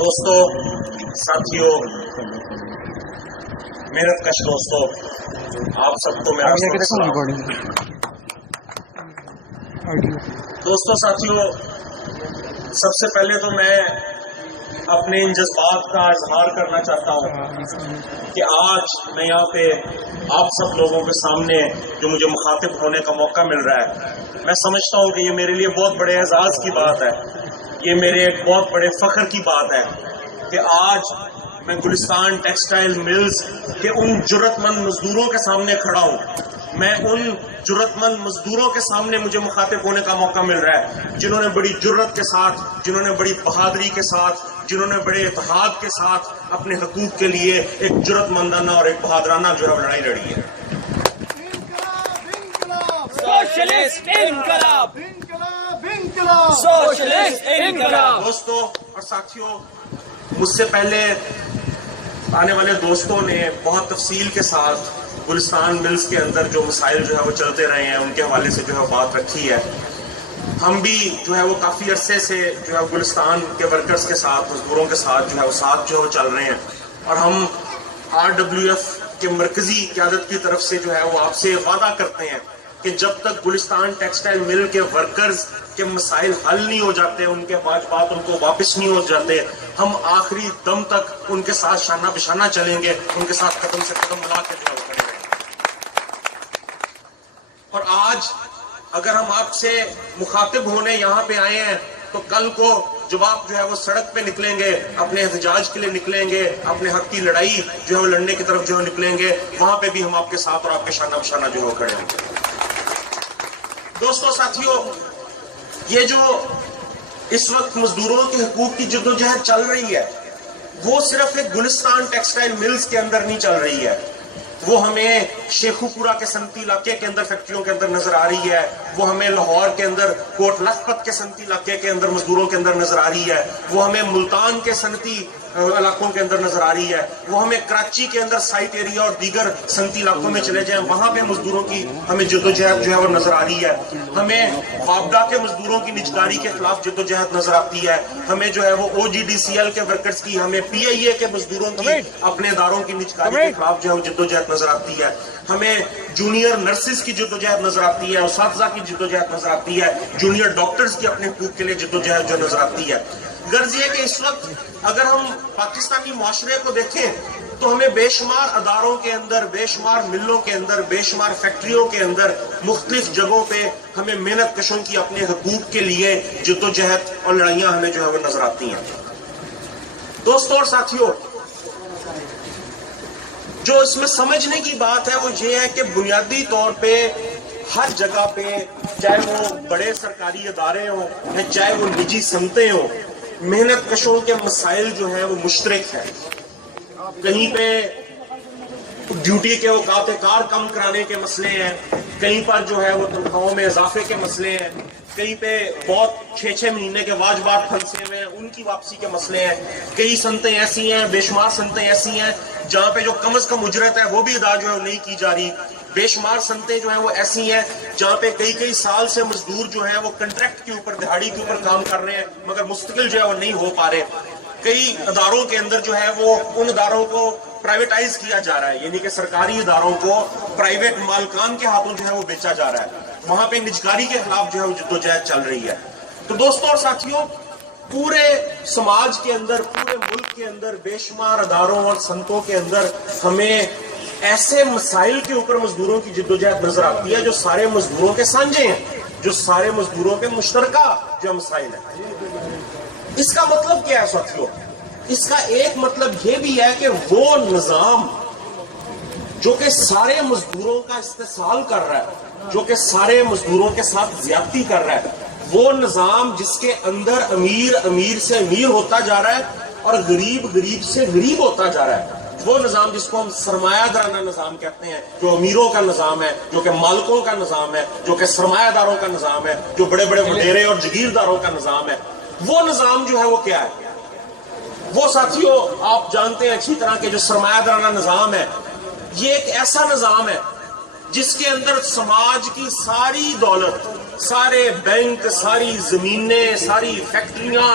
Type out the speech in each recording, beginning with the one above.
دوستوں، ساتھیوں، محنت کش دوستوں، آپ سب کو میرا سلام۔ دوستوں، ساتھیوں، سب سے پہلے تو میں اپنے ان جذبات کا اظہار کرنا چاہتا ہوں کہ آج میں یہاں پہ آپ سب لوگوں کے سامنے جو مجھے مخاطب ہونے کا موقع مل رہا ہے، میں سمجھتا ہوں کہ یہ میرے لیے بہت بڑے اعزاز کی بات ہے، یہ میرے ایک بہت بڑے فخر کی بات ہے کہ آج میں گلستان ٹیکسٹائل ملز کے ان جرأت مند مزدوروں کے سامنے کھڑا ہوں، میں ان جرأت مند مزدوروں کے سامنے مجھے مخاطب ہونے کا موقع مل رہا ہے جنہوں نے بڑی جرأت کے ساتھ، جنہوں نے بڑی بہادری کے ساتھ، جنہوں نے بڑے اتحاد کے ساتھ اپنے حقوق کے لیے ایک جرأت مندانہ اور ایک بہادرانہ جو ہے لڑائی لڑی ہے۔ سوشلسٹ انقلاب، سوشلسٹ انقلاب۔ دوستوں اور ساتھیوں، مجھ سے پہلے آنے والے دوستوں نے بہت تفصیل کے ساتھ گلستان ملز کے اندر جو مسائل جو ہے وہ چلتے رہے ہیں ان کے حوالے سے جو ہے بات رکھی ہے۔ ہم بھی جو ہے وہ کافی عرصے سے جو ہے گلستان کے ورکرز کے ساتھ، مزدوروں کے ساتھ جو ہے وہ ساتھ جو ہے وہ چل رہے ہیں، اور ہم RWF کے مرکزی قیادت کی طرف سے جو ہے وہ آپ سے وعدہ کرتے ہیں کہ جب تک گلستان ٹیکسٹائل مل کے ورکرز کے مسائل حل نہیں ہو جاتے، ان کے واجبات ان کو واپس نہیں ہو جاتے، ہم آخری دم تک ان کے ساتھ شانہ بشانہ چلیں گے، ان کے ساتھ قدم سے قدم ملا کے جو ہے وہ کھڑے رہیں گے۔ اور آج اگر ہم آپ سے مخاطب ہونے یہاں پہ آئے ہیں تو کل کو جب آپ جو ہے وہ سڑک پہ نکلیں گے، اپنے احتجاج کے لیے نکلیں گے، اپنے حق کی لڑائی جو ہے وہ لڑنے کی طرف جو ہے نکلیں گے، وہاں پہ بھی ہم آپ کے ساتھ اور آپ کے شانہ بشانہ جو ہے کھڑے ہوں گے۔ دوستوں، ساتھیوں، یہ جو اس وقت مزدوروں کے حقوق کی جدوجہد چل رہی ہے وہ صرف ایک گلستان ٹیکسٹائل ملز کے اندر نہیں چل رہی ہے، وہ ہمیں شیخو پورہ کے صنعتی علاقے کے اندر فیکٹریوں کے اندر نظر آ رہی ہے، وہ ہمیں لاہور کے اندر کوٹ لکھپت کے صنعتی علاقے کے اندر مزدوروں کے اندر نظر آ رہی ہے، وہ ہمیں ملتان کے صنعتی علاقوں کے اندر نظر آ رہی ہے، وہ ہمیں کراچی کے اندر سائٹ ایریا اور دیگر صنعتی علاقوں میں چلے جائیں وہاں پہ مزدوروں کی ہمیں جدوجہد جو ہے وہ نظر آ رہی ہے، ہمیں وابڈا کے مزدوروں کی نجکاری کے خلاف جدوجہد نظر آتی ہے، ہمیں جو ہے وہ OGDCL کے ورکرز کی، ہمیں PIA کے مزدوروں کی اپنے اداروں کی نجکاری کے خلاف جو ہے وہ جدوجہد نظر آتی ہے، ہمیں جونیئر نرسز کی جدوجہد نظر آتی ہے، اساتذہ کی جدوجہد نظر آتی ہے، جونیئر ڈاکٹرز کی اپنے حقوق کے لیے جدوجہد جو نظر آتی ہے۔ غرض یہ کہ اس وقت اگر ہم پاکستانی معاشرے کو دیکھیں تو ہمیں بے شمار اداروں کے اندر، بے شمار ملوں کے اندر، بے شمار فیکٹریوں کے اندر، مختلف جگہوں پہ ہمیں محنت کشوں کی اپنے حقوق کے لیے جدوجہد اور لڑائیاں ہمیں جو ہے وہ نظر آتی ہیں۔ دوستوں اور ساتھیوں، جو اس میں سمجھنے کی بات ہے وہ یہ ہے کہ بنیادی طور پہ ہر جگہ پہ، چاہے وہ بڑے سرکاری ادارے ہوں چاہے وہ نجی صنعتیں ہوں، محنت کشوں کے مسائل جو ہیں وہ مشترک ہیں۔ کہیں پہ ڈیوٹی کے اوقات کار کم کرانے کے مسئلے ہیں، کہیں پر جو ہے وہ تنخواہوں میں اضافے کے مسئلے ہیں، کہیں پہ بہت 6 مہینے کے واجبات پھنسے ہوئے ہیں ان کی واپسی کے مسئلے ہیں، کئی صنعتیں ایسی ہیں، بے شمار صنعتیں ایسی ہیں جہاں پہ جو کم از کم اجرت ہے وہ بھی ادا جو ہے نہیں کی جا رہی، بے شمار صنعتیں جو ہیں وہ ایسی ہیں جہاں پہ کئی سال سے مزدور جو ہیں وہ کنٹریکٹ کے اوپر، دہاڑی کے اوپر کام کر رہے ہیں مگر مستقل جو ہے وہ نہیں ہو پا رہے۔ کئی اداروں کے اندر جو ہے وہ ان اداروں کو پرائیویٹائز کیا جا رہا ہے، یعنی کہ سرکاری اداروں کو پرائیویٹ مالکان کے ہاتھوں جو ہے وہ بیچا جا رہا ہے، وہاں پہ نجکاری کے خلاف جو ہے وہ جدوجہد چل رہی ہے۔ تو دوستوں اور ساتھیوں، پورے سماج کے اندر، پورے ملک کے اندر، بے شمار اداروں اور صنعتوں کے اندر ہمیں ایسے مسائل کے اوپر مزدوروں کی جدوجہد نظر آتی ہے جو سارے مزدوروں کے سانجے ہیں، جو سارے مزدوروں کے مشترکہ جو مسائل ہیں۔ اس کا مطلب کیا ہے ساتھیوں؟ اس کا ایک مطلب یہ بھی ہے کہ وہ نظام جو کہ سارے مزدوروں کا استحصال کر رہا ہے، جو کہ سارے مزدوروں کے ساتھ زیادتی کر رہا ہے، وہ نظام جس کے اندر امیر سے امیر ہوتا جا رہا ہے اور غریب سے غریب ہوتا جا رہا ہے، وہ نظام جس کو ہم سرمایہ دارانہ نظام کہتے ہیں، جو امیروں کا نظام ہے، جو کہ مالکوں کا نظام ہے، جو کہ سرمایہ داروں کا نظام ہے، جو بڑے بڑے وڈیرے اور جگیرداروں کا نظام ہے، وہ نظام جو ہے وہ کیا ہے؟ وہ ساتھیوں آپ جانتے ہیں اچھی طرح کہ جو سرمایہ دارانہ نظام ہے یہ ایک ایسا نظام ہے جس کے اندر سماج کی ساری دولت، سارے بینک، ساری زمینیں، ساری فیکٹریاں،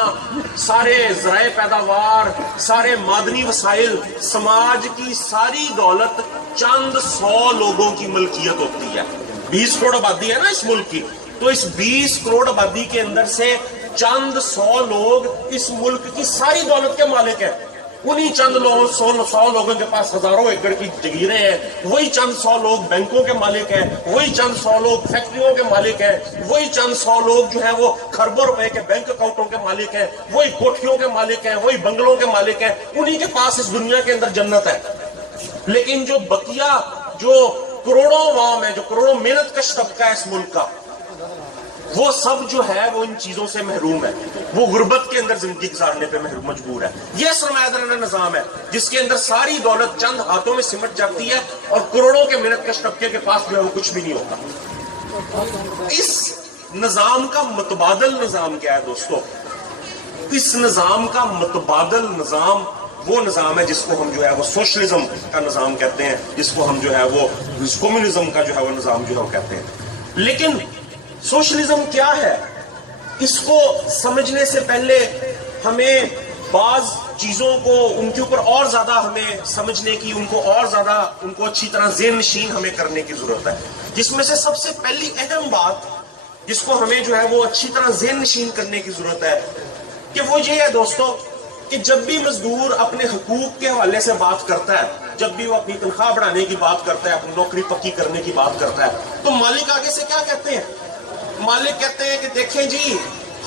سارے ذرائع پیداوار، سارے معدنی وسائل، سماج کی ساری دولت چند 100 لوگوں کی ملکیت ہوتی ہے. 20 کروڑ آبادی ہے نا اس ملک کی، تو اس 20 کروڑ آبادی کے اندر سے چند 100 لوگ اس ملک کی ساری دولت کے مالک ہیں. انہی چند لوگوں 100 لوگوں کے پاس ہزاروں ایکڑ کی جگیریں ہیں، وہی چند 100 لوگ بینکوں کے مالک ہیں، وہی چند 100 لوگ فیکٹریوں کے مالک ہیں، وہی چند 100 لوگ جو ہیں وہ خربوں روپے کے بینک اکاؤنٹوں کے مالک ہیں، وہی کوٹھیوں کے مالک ہیں، وہی بنگلوں کے مالک ہیں. انہی کے پاس اس دنیا کے اندر جنت ہے. لیکن جو بقیہ جو کروڑوں عوام ہے، جو کروڑوں محنت کش طبقہ ہے اس ملک کا، وہ سب جو ہے وہ ان چیزوں سے محروم ہے. وہ غربت کے اندر زندگی گزارنے پہ مجبور ہے. یہ سرمایہ دارانہ نظام ہے جس کے اندر ساری دولت چند ہاتھوں میں سمٹ جاتی ہے اور کروڑوں کے محنت کش طبقے کے پاس جو ہے وہ کچھ بھی نہیں ہوتا. اس نظام کا متبادل نظام کیا ہے دوستو؟ اس نظام کا متبادل نظام وہ نظام ہے جس کو ہم جو ہے وہ سوشلزم کا نظام کہتے ہیں، جس کو ہم جو ہے وہ کمیونزم کا جو ہے وہ نظام جو ہے وہ کہتے ہیں. لیکن سوشلزم کیا ہے، اس کو سمجھنے سے پہلے ہمیں بعض چیزوں کو ان کے اوپر اور زیادہ ہمیں سمجھنے کی، ان کو اچھی طرح ذہن نشین ہمیں کرنے کی ضرورت ہے. جس میں سے سب سے پہلی اہم بات جس کو ہمیں جو ہے وہ اچھی طرح ذہن نشین کرنے کی ضرورت ہے کہ وہ یہ ہے دوستو کہ جب بھی مزدور اپنے حقوق کے حوالے سے بات کرتا ہے، جب بھی وہ اپنی تنخواہ بڑھانے کی بات کرتا ہے، اپنی نوکری پکی کرنے کی بات کرتا ہے، تو مالک آگے سے کیا کہتے ہیں؟ مالک کہتے ہیں کہ دیکھیں جی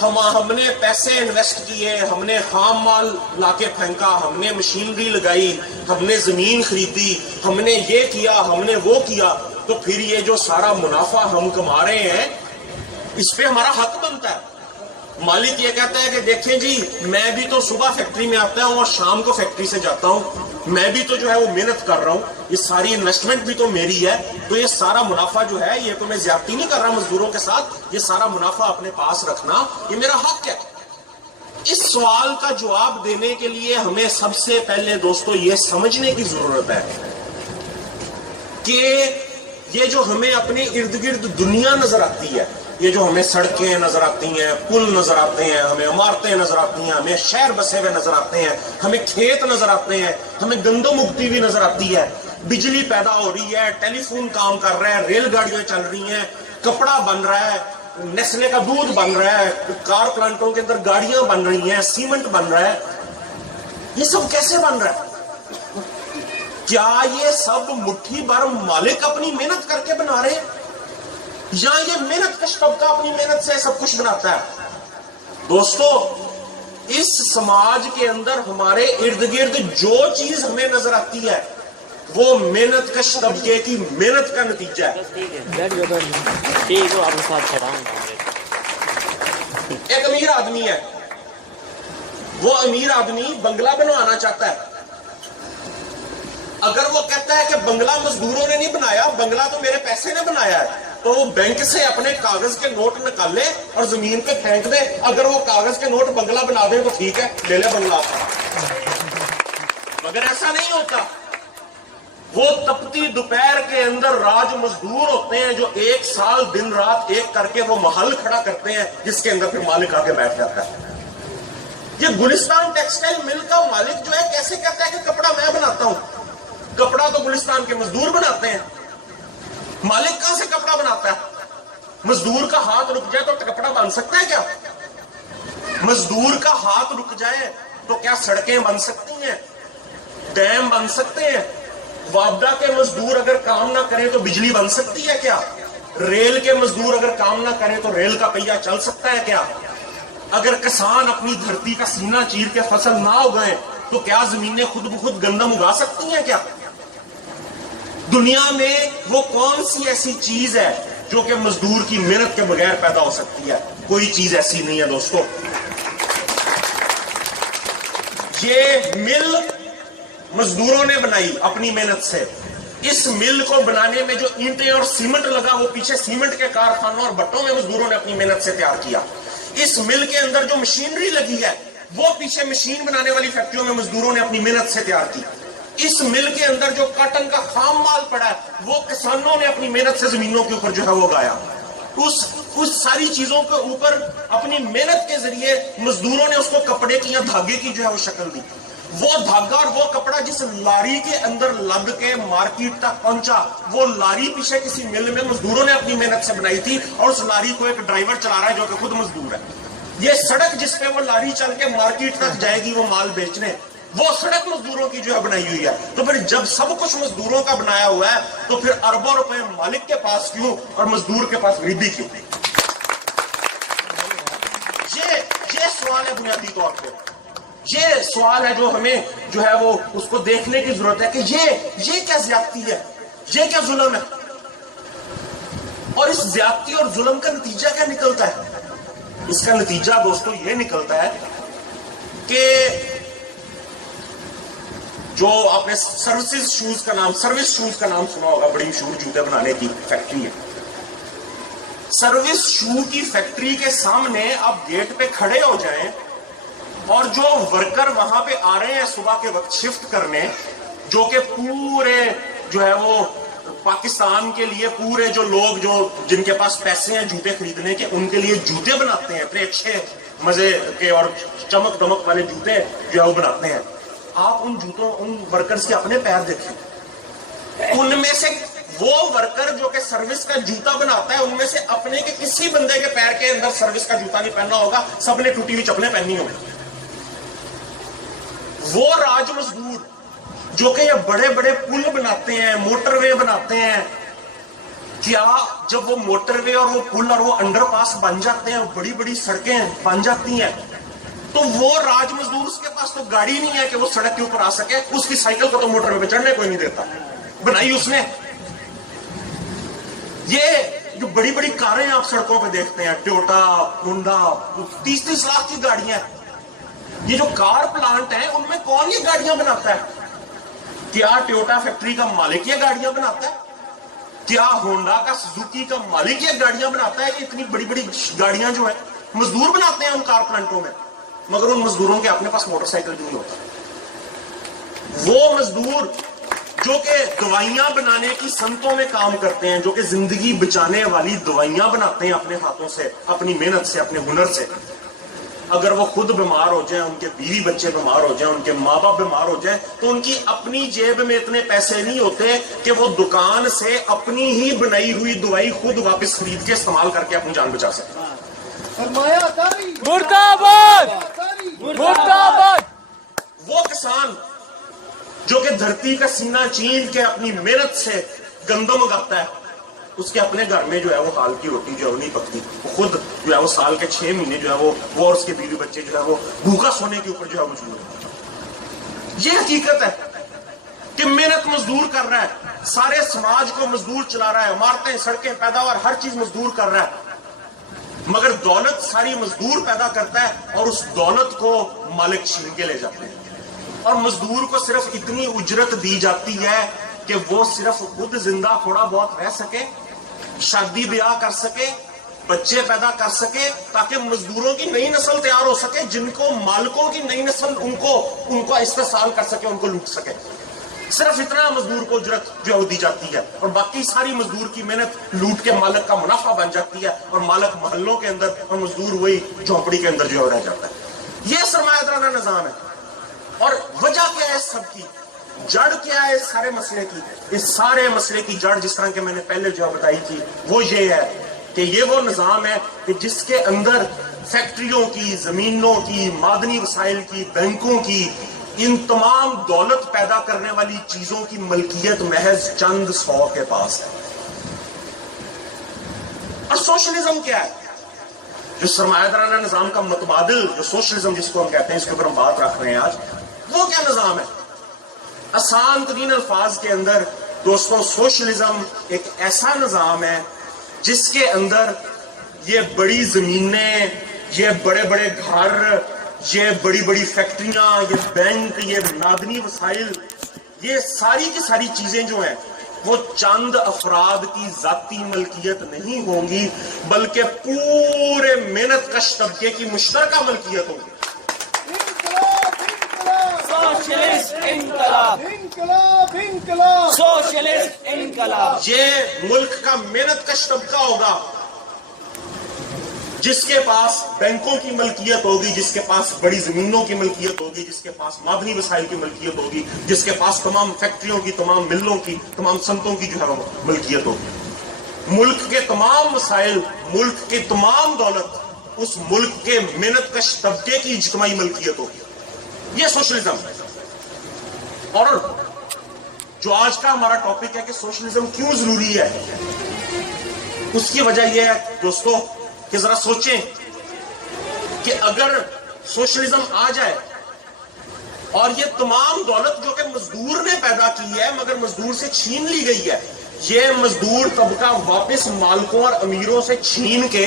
ہم نے پیسے انویسٹ کیے، ہم نے خام مال لا کے پھینکا، ہم نے مشینری لگائی، ہم نے زمین خریدی، ہم نے یہ کیا، ہم نے وہ کیا، تو پھر یہ جو سارا منافع ہم کما رہے ہیں اس پہ ہمارا حق بنتا ہے. مالک یہ کہتا ہے کہ دیکھیں جی میں بھی تو صبح فیکٹری میں آتا ہوں اور شام کو فیکٹری سے جاتا ہوں، میں بھی تو جو ہے وہ محنت کر رہا ہوں، یہ ساری انویسٹمنٹ بھی تو میری ہے، تو یہ سارا منافع جو ہے یہ تو میں زیادتی نہیں کر رہا مزدوروں کے ساتھ، یہ سارا منافع اپنے پاس رکھنا یہ میرا حق ہے. اس سوال کا جواب دینے کے لیے ہمیں سب سے پہلے دوستو یہ سمجھنے کی ضرورت ہے کہ یہ جو ہمیں اپنے ارد گرد دنیا نظر آتی ہے، یہ جو ہمیں سڑکیں نظر آتی ہیں، پل نظر آتے ہیں، ہمیں عمارتیں نظر آتی ہیں، ہمیں شہر بسے ہوئے نظر آتے ہیں، ہمیں کھیت نظر آتے ہیں، ہمیں گندم اگتی ہوئی نظر آتی ہے، بجلی پیدا ہو رہی ہے، ٹیلی فون کام کر رہا ہے، ریل گاڑیاں چل رہی ہیں، کپڑا بن رہا ہے، نیسلے کا دودھ بن رہا ہے، کار پلانٹوں کے اندر گاڑیاں بن رہی ہیں، سیمنٹ بن رہا ہے. یہ سب کیسے بن رہا ہے؟ کیا یہ سب مٹھی بھر مالک اپنی محنت کر کے بنا رہے ہیں یا یہ محنت کش طبقہ اپنی محنت سے سب کچھ بناتا ہے؟ دوستو اس سماج کے اندر ہمارے ارد گرد جو چیز ہمیں نظر آتی ہے وہ محنت کش طبقے کی محنت کا نتیجہ ہے. ایک امیر آدمی ہے، وہ امیر آدمی بنگلہ بنوانا چاہتا ہے. اگر وہ کہتا ہے کہ بنگلہ مزدوروں نے نہیں بنایا، بنگلہ تو میرے پیسے نے بنایا ہے، تو وہ بینک سے اپنے کاغذ کے نوٹ نکالے اور زمین پہ پھینک دے. اگر وہ کاغذ کے نوٹ بنگلہ بنا دیں تو ٹھیک ہے، لے لے بنگلہ. مگر ایسا نہیں ہوتا. وہ تپتی دوپہر کے اندر راج مزدور ہوتے ہیں جو 1 سال دن رات ایک کر کے وہ محل کھڑا کرتے ہیں جس کے اندر پھر مالک آ کے بیٹھ جاتا ہے. یہ گلستان ٹیکسٹائل مل کا مالک جو ہے کیسے کہتا ہے کہ کپڑا میں بناتا ہوں؟ کپڑا تو گلستان کے مزدور بناتے ہیں. مالک کہاں سے کپڑا بناتا ہے؟ مزدور کا ہاتھ رک جائے تو کپڑا بن سکتا ہے کیا؟ مزدور کا ہاتھ رک جائے تو کیا سڑکیں بن سکتی ہیں؟ ڈیم بن سکتے ہیں؟ وابڈا کے مزدور اگر کام نہ کریں تو بجلی بن سکتی ہے کیا؟ ریل کے مزدور اگر کام نہ کریں تو ریل کا پہیہ چل سکتا ہے کیا؟ اگر کسان اپنی دھرتی کا سینہ چیر کے فصل نہ اگائیں تو کیا زمینیں خود بخود گندم اگا سکتی ہیں کیا؟ دنیا میں وہ کون سی ایسی چیز ہے جو کہ مزدور کی محنت کے بغیر پیدا ہو سکتی ہے؟ کوئی چیز ایسی نہیں ہے دوستو. یہ مل مزدوروں نے بنائی اپنی محنت سے. اس مل کو بنانے میں جو اینٹیں اور سیمنٹ لگا وہ پیچھے سیمنٹ کے کارخانوں اور بٹوں میں مزدوروں نے اپنی محنت سے تیار کیا. اس مل کے اندر جو مشینری لگی ہے وہ پیچھے مشین بنانے والی فیکٹریوں میں مزدوروں نے اپنی محنت سے تیار کی. اس مل کے اندر جو کاٹن کا خام مال پڑا ہے وہ کسانوں نے اپنی محنت سے زمینوں کے اوپر جو ہے وہ اگایا. اس اس ساری چیزوں کے اوپر اپنی محنت کے ذریعے مزدوروں نے اس کو کپڑے کی یا دھاگے کی جو ہے وہ شکل دی. وہ دھاگا اور وہ کپڑا جس لاری کے اندر لگ کے مارکیٹ تک پہنچا, وہ لاری پیچھے کسی مل میں مزدوروں نے اپنی محنت سے بنائی تھی, اور اس لاری کو ایک ڈرائیور چلا رہا ہے جو کہ خود مزدور ہے. یہ سڑک جس پہ وہ لاری چل کے مارکیٹ تک جائے گی وہ مال بیچنے, وہ سڑک مزدوروں کی جو ہے بنائی ہوئی ہے. تو پھر جب سب کچھ مزدوروں کا بنایا ہوا ہے تو پھر اربوں روپے مالک کے پاس کیوں اور مزدور کے پاس غریبی کیوں؟ یہ سوال ہے بنیادی طور پہ. یہ سوال ہے جو ہمیں جو ہے وہ اس کو دیکھنے کی ضرورت ہے کہ یہ کیا زیادتی ہے, یہ کیا ظلم ہے, اور اس زیادتی اور ظلم کا نتیجہ کیا نکلتا ہے؟ اس کا نتیجہ دوستو یہ نکلتا ہے کہ جو آپ نے سروس شوز کا نام سنا ہوگا, بڑی مشہور جوتے بنانے کی فیکٹری ہے. سروس شو کی فیکٹری کے سامنے آپ گیٹ پہ کھڑے ہو جائیں اور جو ورکر وہاں پہ آ رہے ہیں صبح کے وقت شفٹ کرنے, جو کہ پورے جو ہے وہ پاکستان کے لیے پورے جو لوگ جو جن کے پاس پیسے ہیں جوتے خریدنے کے, ان کے لیے جوتے بناتے ہیں, اپنے اچھے مزے کے اور چمک دمک والے جوتے جو ہے وہ بناتے ہیں. آپ ان ورکرز کے اپنے پیر دیکھیں, ان میں سے وہ ورکر جو کہ سروس کا جوتا بناتا ہے, ان میں سے اپنے کے کسی بندے کے پیر کے اندر سروس کا جوتا نہیں پہننا ہوگا, سب نے ٹوٹی ہوئی چپلیں پہنی ہوگی. وہ راج مزدور جو کہ یہ بڑے بڑے پل بناتے ہیں, موٹر وے بناتے ہیں, کیا جب وہ موٹر وے اور وہ پل اور وہ انڈر پاس بن جاتے ہیں, بڑی بڑی سڑکیں بن جاتی ہیں, تو وہ راج مزدور اس کے پاس تو گاڑی نہیں ہے کہ وہ سڑک کے اوپر آ سکے, اس کی سائیکل کو تو موٹر وے پہ چڑھنے کوئی نہیں دیتا, بنائی اس نے. یہ جو بڑی بڑی کاریں آپ سڑکوں پہ دیکھتے ہیں, ٹویوٹا, ہونڈا, 30-30 لاکھ کی گاڑیاں, یہ جو کار پلانٹ ہیں ان میں کون یہ گاڑیاں بناتا ہے؟ کیا ٹویوٹا فیکٹری کا مالک یہ گاڑیاں بناتا ہے؟ کیا ہونڈا کا, سوزوکی کا مالک یہ گاڑیاں بناتا ہے؟ کہ اتنی بڑی بڑی گاڑیاں جو ہیں مزدور بناتے ہیں ان کار پلانٹوں میں, مگر ان مزدوروں کے اپنے پاس موٹر سائیکل بھی نہیں ہوتا. وہ مزدور جو کہ دوائیاں بنانے کی صنعتوں میں کام کرتے ہیں, جو کہ زندگی بچانے والی دوائیاں بناتے ہیں اپنے ہاتھوں سے, اپنی محنت سے, اپنے ہنر سے, اگر وہ خود بیمار ہو جائیں, ان کے بیوی بچے بیمار ہو جائیں, ان کے ماں باپ بیمار ہو جائیں, تو ان کی اپنی جیب میں اتنے پیسے نہیں ہوتے کہ وہ دکان سے اپنی ہی بنائی ہوئی دوائی خود واپس خرید کے استعمال کر کے اپنی جان بچا سکتے. وہ کسان جو کہ دھرتی کا سینہ چین کے اپنی محنت سے گندم اگاتا ہے, اس کے اپنے گھر میں جو ہے وہ حال کی روٹی جو ہے وہ نہیں پکتی, وہ خود جو ہے وہ سال کے 6 مہینے جو ہے وہ اور اس کے بیوی بچے جو ہے وہ بھوکا سونے کے اوپر جو ہے مجبور ہے. یہ حقیقت ہے کہ محنت مزدور کر رہا ہے, سارے سماج کو مزدور چلا رہا ہے, عمارتیں, سڑکیں, پیداوار, ہر چیز مزدور کر رہا ہے, مگر دولت ساری مزدور پیدا کرتا ہے اور اس دولت کو مالک چھین کے لے جاتے ہیں. اور مزدور کو صرف اتنی اجرت دی جاتی ہے کہ وہ صرف خود زندہ تھوڑا بہت رہ سکے, شادی بیاہ کر سکے, بچے پیدا کر سکے, تاکہ مزدوروں کی نئی نسل تیار ہو سکے, جن کو مالکوں کی نئی نسل ان کو استحصال کر سکے, ان کو لوٹ سکے. صرف اتنا مزدور کو اجرت جو ہے وہ دی جاتی ہے, اور باقی ساری مزدور کی محنت لوٹ کے مالک کا منافع بن جاتی ہے, اور مالک محلوں کے اندر اور مزدور وہی جھونپڑی کے اندر جو ہے رہ جاتا ہے. یہ سرمایہ دارانہ نظام ہے. اور وجہ کیا ہے اس سب کی, جڑ کیا ہے اس سارے مسئلے کی؟ اس سارے مسئلے کی جڑ جس طرح کہ میں نے پہلے جو بتائی تھی وہ یہ ہے کہ یہ وہ نظام ہے کہ جس کے اندر فیکٹریوں کی, زمینوں کی, معدنی وسائل کی, بینکوں کی, ان تمام دولت پیدا کرنے والی چیزوں کی ملکیت محض چند 100 کے پاس ہے. اور سوشلزم کیا ہے؟ جو سرمایہ دارانہ نظام کا متبادل جو سوشلزم جس کو ہم کہتے ہیں, اس کے اوپر ہم بات رکھ رہے ہیں آج, وہ کیا نظام ہے؟ آسان ترین الفاظ کے اندر دوستوں, سوشلزم ایک ایسا نظام ہے جس کے اندر یہ بڑی زمینیں, یہ بڑے بڑے گھر, یہ بڑی بڑی فیکٹریاں, یہ بینک, یہ معدنی وسائل, یہ ساری کی ساری چیزیں جو ہیں وہ چند افراد کی ذاتی ملکیت نہیں ہوں گی, بلکہ پورے محنت کش طبقے کی مشترکہ ملکیت ہوگی. سوشلسٹ انقلاب, انقلاب, انقلاب, سوشلسٹ انقلاب. یہ ملک کا محنت کش طبقہ ہوگا جس کے پاس بینکوں کی ملکیت ہوگی، جس کے پاس بڑی زمینوں کی ملکیت ہوگی، جس کے پاس معدنی وسائل کی ملکیت ہوگی، جس کے پاس تمام فیکٹریوں کی، تمام ملوں کی، تمام صنعتوں کی جو ہے ملکیت ہوگی، ملک کے تمام وسائل، ملک کی تمام دولت اس ملک کے محنت کش طبقے کی اجتماعی ملکیت ہوگی. یہ سوشلزم ہے. اور جو آج کا ہمارا ٹاپک ہے کہ سوشلزم کیوں ضروری ہے، اس کی وجہ یہ ہے دوستو کہ ذرا سوچیں کہ اگر سوشلزم آ جائے اور یہ تمام دولت جو کہ مزدور نے پیدا کی ہے مگر مزدور سے چھین لی گئی ہے، یہ مزدور طبقہ واپس مالکوں اور امیروں سے چھین کے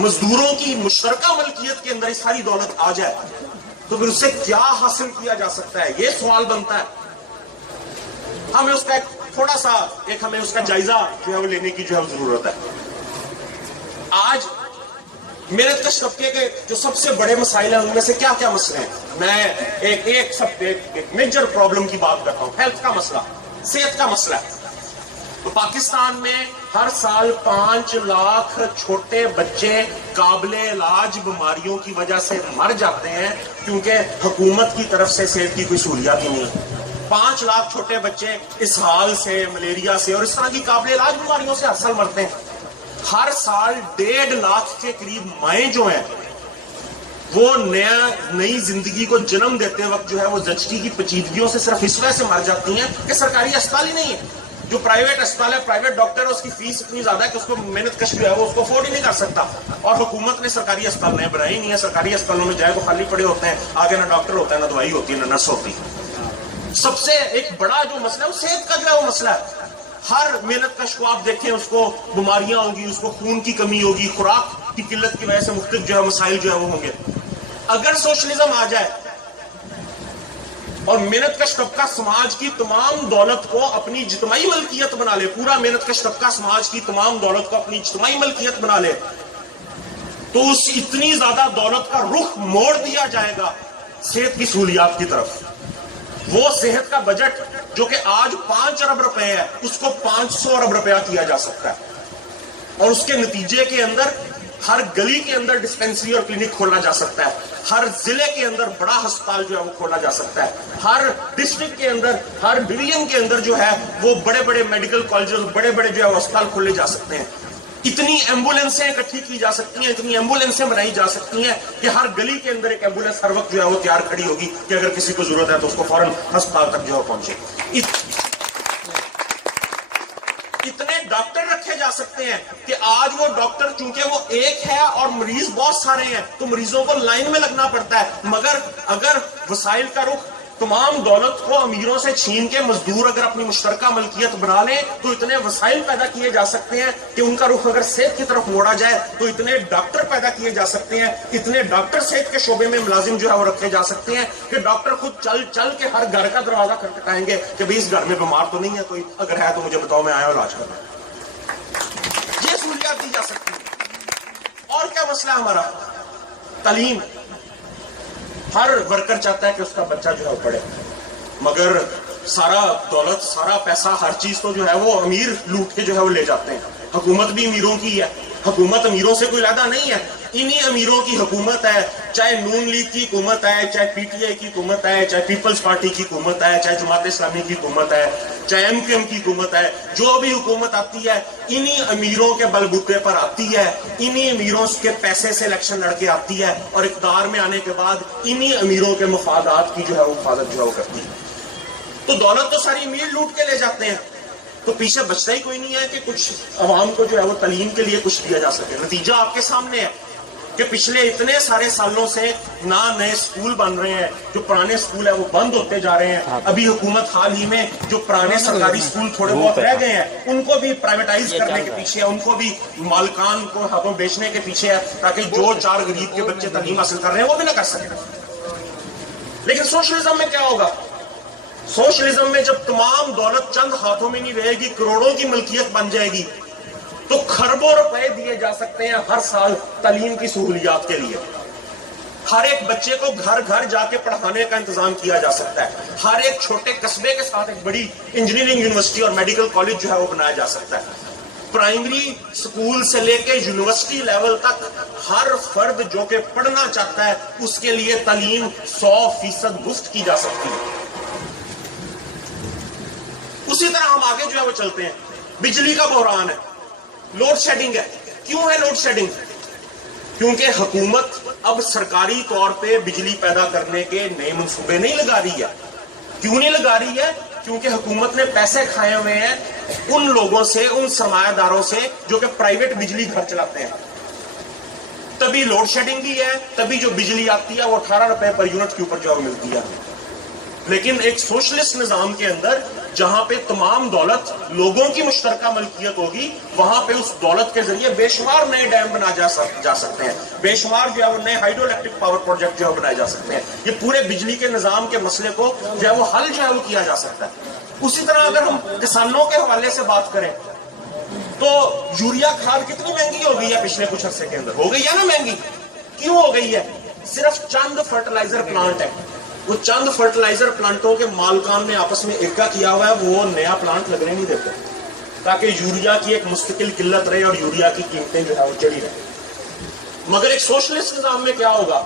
مزدوروں کی مشترکہ ملکیت کے اندر یہ ساری دولت آ جائے تو پھر اس سے کیا حاصل کیا جا سکتا ہے، یہ سوال بنتا ہے. ہمیں اس کا تھوڑا سا ہمیں اس کا جائزہ جو ہے وہ لینے کی جو ہے ضرورت ہے. آج محنت کش طبقے کے جو سب سے بڑے مسائل ہیں ان میں سے کیا کیا مسئلے ہیں؟ میں ایک میجر پرابلم کی بات کرتا ہوں. ہیلتھ کا مسئلہ، صحت کا مسئلہ ہے. تو پاکستان میں ہر سال 5 لاکھ چھوٹے بچے قابل علاج بیماریوں کی وجہ سے مر جاتے ہیں کیونکہ حکومت کی طرف سے صحت کی کوئی سہولیات ہی نہیں ہے. 5 لاکھ چھوٹے بچے اسہال سے، ملیریا سے اور اس طرح کی قابل علاج بیماریوں سے ہر سال مرتے ہیں. ہر سال 1.5 لاکھ کے قریب مائیں جو ہیں وہ نئی زندگی کو جنم دیتے وقت جو ہے وہ زچگی کی پیچیدگیوں سے صرف اس وجہ سے مر جاتی ہیں کہ سرکاری اسپتال ہی نہیں ہے. جو پرائیویٹ اسپتال ہے، پرائیویٹ ڈاکٹر ہے، اس کی فیس اتنی زیادہ ہے کہ اس کو محنت کش جو ہے وہ اس کو افورڈ ہی نہیں کر سکتا. اور حکومت نے سرکاری اسپتال نہیں بنائے ہی نہیں ہے. سرکاری اسپتالوں میں جائے تو خالی پڑے ہوتے ہیں، آگے نہ ڈاکٹر ہوتا ہے، نہ دوائی ہوتی ہے، نہ نرس ہوتی. سب سے ایک بڑا جو مسئلہ ہے وہ صحت کا جو ہے وہ مسئلہ ہے. ہر محنت کش کو آپ دیکھیں، اس کو بیماریاں ہوں گی، اس کو خون کی کمی ہوگی، خوراک کی قلت کی وجہ سے مختلف جو ہے مسائل جو ہے وہ ہوں گے. اگر سوشلزم آ جائے اور محنت کش طبقہ سماج کی تمام دولت کو اپنی اجتماعی ملکیت بنا لے، پورا محنت کش طبقہ سماج کی تمام دولت کو اپنی اجتماعی ملکیت بنا لے، تو اس اتنی زیادہ دولت کا رخ موڑ دیا جائے گا صحت کی سہولیات کی طرف. وہ صحت کا بجٹ جو کہ آج 5 ارب روپے ہے اس کو 500 ارب روپیہ کیا جا سکتا ہے. اور اس کے نتیجے کے اندر ہر گلی کے اندر ڈسپینسری اور کلینک کھولا جا سکتا ہے. ہر ضلع کے اندر بڑا ہسپتال جو ہے وہ کھولا جا سکتا ہے. ہر ڈسٹرکٹ کے اندر، ہر ڈویژن کے اندر جو ہے وہ بڑے بڑے میڈیکل کالجز، بڑے بڑے جو ہے ہسپتال کھولے جا سکتے ہیں. اتنی ایمبولینسیں اکٹھی کی جا سکتی ہیں، اتنی ایمبولینسیں بنائی جا سکتی ہیں کہ ہر گلی کے اندر ایک ایمبولینس ہر وقت جو ہے وہ تیار کھڑی ہوگی کہ اگر کسی کو ضرورت ہے تو اس کو فوراً ہسپتال تک جو ہے پہنچے. اتنے ڈاکٹر رکھے جا سکتے ہیں کہ آج وہ ڈاکٹر چونکہ وہ ایک ہے اور مریض بہت سارے ہیں تو مریضوں کو لائن میں لگنا پڑتا ہے. مگر اگر وسائل کا رخ تمام دولت کو امیروں سے چھین کے مزدور اگر اپنی مشترکہ ملکیت بنا لیں تو اتنے وسائل پیدا کیے جا سکتے ہیں کہ ان کا رخ اگر صحت کی طرف موڑا جائے تو اتنے ڈاکٹر پیدا کیے جا سکتے ہیں، اتنے ڈاکٹر صحت کے شعبے میں ملازم جو ہے وہ رکھے جا سکتے ہیں کہ ڈاکٹر خود چل چل کے ہر گھر کا دروازہ کھٹکھٹائیں گے کہ بھئی اس گھر میں بیمار تو نہیں ہے کوئی، اگر ہے تو مجھے بتاؤ، میں آیا علاج کرنا. یہ سہولیات دی جا سکتی ہیں. اور کیا مسئلہ ہے ہمارا؟ تعلیم. ہر ورکر چاہتا ہے کہ اس کا بچہ جو ہے پڑھے، مگر سارا دولت، سارا پیسہ، ہر چیز تو جو ہے وہ امیر لوٹ کے جو ہے وہ لے جاتے ہیں. حکومت بھی امیروں کی ہے، حکومت امیروں سے کوئی علیحدہ نہیں ہے. انہی امیروں کی حکومت ہے، چاہے نون لیگ کی حکومت ہے، چاہے پی ٹی آئی کی حکومت ہے، چاہے پیپلز پارٹی کی حکومت ہے، چاہے جماعت اسلامی کی حکومت ہے، چاہے ایم کیو ایم کی حکومت ہے. جو بھی حکومت آتی ہے انہی امیروں کے بلبوتے پر آتی ہے، انہی امیروں کے پیسے سے الیکشن لڑ کے آتی ہے اور اقتدار میں آنے کے بعد انہی امیروں کے مفادات کی جو ہے وہ حفاظت جو ہے وہ کرتی ہے. تو دولت تو ساری امیر لوٹ کے لے جاتے ہیں تو پیچھے بچتا ہی کوئی نہیں ہے کہ کچھ عوام کو جو ہے وہ تعلیم کے لیے کچھ دیا جا سکے. نتیجہ آپ کے سامنے ہے کہ پچھلے اتنے سارے سالوں سے نہ نئے سکول بن رہے ہیں، جو پرانے سکول ہیں وہ بند ہوتے جا رہے ہیں. ابھی حکومت حال ہی میں جو پرانے سرکاری سکول تھوڑے بہت رہ گئے ہیں ان کو بھی پرائیویٹائز کرنے کے پیچھے ہے، ان کو بھی مالکان کو ہاتھوں بیچنے کے پیچھے ہے تاکہ جو 4 غریب کے بچے تعلیم حاصل کر رہے ہیں وہ بھی نہ کر سکیں. لیکن سوشلزم میں کیا ہوگا؟ سوشلزم میں جب تمام دولت چند ہاتھوں میں نہیں رہے گی، کروڑوں کی ملکیت بن جائے گی تو کھربوں روپے دیے جا سکتے ہیں ہر سال تعلیم کی سہولیات کے لیے. ہر ایک بچے کو گھر گھر جا کے پڑھانے کا انتظام کیا جا سکتا ہے. ہر ایک چھوٹے قصبے کے ساتھ ایک بڑی انجینئرنگ یونیورسٹی اور میڈیکل کالج جو ہے وہ بنایا جا سکتا ہے. پرائمری سکول سے لے کے یونیورسٹی لیول تک ہر فرد جو کہ پڑھنا چاہتا ہے اس کے لیے تعلیم 100% مفت کی جا سکتی ہے. اسی طرح ہم آگے جو ہے وہ چلتے ہیں. بجلی کا بحران ہے, لوڈ شیڈنگ ہے. کیوں ہے لوڈ شیڈنگ؟ کیونکہ حکومت اب سرکاری طور پہ بجلی پیدا کرنے کے نئے منصوبے نہیں لگا رہی ہے. کیوں نہیں لگا رہی ہے؟ کیونکہ حکومت نے پیسے کھائے ہوئے ہیں ان لوگوں سے, ان سرمایہ داروں سے جو کہ پرائیویٹ بجلی گھر چلاتے ہیں. تبھی لوڈ شیڈنگ بھی ہے, تبھی جو بجلی آتی ہے وہ 18 روپے پر یونٹ کے اوپر جو ملتی ہے. لیکن ایک سوشلسٹ نظام کے اندر جہاں پہ تمام دولت لوگوں کی مشترکہ ملکیت ہوگی, وہاں پہ اس دولت کے ذریعے بے شمار نئے ڈیم بنا جا سکتے ہیں, بے شمار جو ہے وہ نئے ہائیڈرو الیکٹرک پاور پروجیکٹ جو ہے بنائے جا سکتے ہیں. یہ پورے بجلی کے نظام کے مسئلے کو جو ہے وہ حل جو ہے وہ کیا جا سکتا ہے. اسی طرح اگر ہم کسانوں کے حوالے سے بات کریں تو یوریا کھاد کتنی مہنگی ہو گئی ہے پچھلے کچھ عرصے کے اندر. ہو گئی ہے نا مہنگی. کیوں ہو گئی ہے؟ صرف چند فرٹیلائزر پلانٹ ہے, وہ چند فرٹیلائزر پلانٹوں کے مالکان نے آپس میں ایکا کیا ہوا ہے, وہ نیا پلانٹ لگنے نہیں دیتے تاکہ یوریا کی ایک مستقل قلت رہے اور یوریا کی قیمتیں جو ہے وہ چڑھی رہے. مگر ایک سوشلسٹ نظام میں کیا ہوگا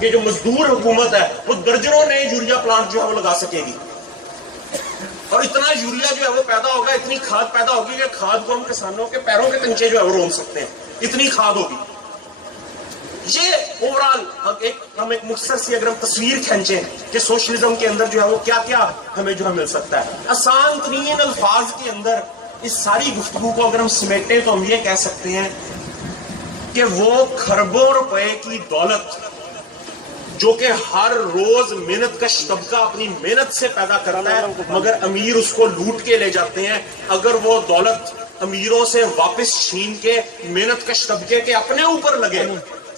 کہ جو مزدور حکومت ہے وہ درجنوں نئے یوریا پلانٹ جو ہے وہ لگا سکے گی, اور اتنا یوریا جو ہے وہ پیدا ہوگا, اتنی کھاد پیدا ہوگی کہ کھاد کو ہم کسانوں کے پیروں کے کنچے جو ہے وہ رون سکتے ہیں, اتنی کھاد ہوگی. یہ اوورال ہم ایک مختصر سی اگر ہم تصویر کھینچیں کہ سوشلزم کے اندر جو ہے وہ کیا کیا ہمیں جو ہے مل سکتا ہے. آسان ترین الفاظ کے اندر اس ساری گفتگو کو اگر ہم سمیٹیں تو ہم یہ کہہ سکتے ہیں کہ وہ کھربوں روپے کی دولت جو کہ ہر روز محنت کش طبقہ اپنی محنت سے پیدا کرتا ہے مگر امیر اس کو لوٹ کے لے جاتے ہیں, اگر وہ دولت امیروں سے واپس چھین کے محنت کش طبقے کے اپنے اوپر لگے,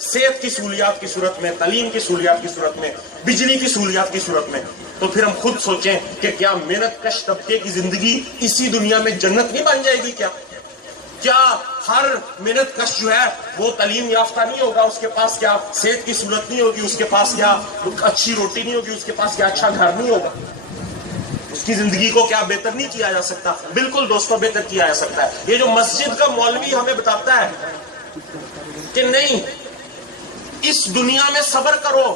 صحت کی سہولیات کی صورت میں, تعلیم کی سہولیات کی صورت میں, بجلی کی سہولیات کی صورت میں, تو پھر ہم خود سوچیں کہ کیا محنت کش طبقے کی زندگی اسی دنیا میں جنت نہیں بن جائے گی؟ کیا ہر محنت کش جو ہے وہ تعلیم یافتہ نہیں ہوگا, اس کے پاس کیا صحت کی سہولت نہیں ہوگی, اس کے پاس کیا اچھی روٹی نہیں ہوگی, اس کے پاس کیا اچھا گھر نہیں ہوگا, اس کی زندگی کو کیا بہتر نہیں کیا جا سکتا؟ بالکل دوستوں, بہتر کیا جا سکتا ہے. یہ جو مسجد کا مولوی ہمیں بتاتا ہے کہ نہیں اس دنیا میں صبر کرو,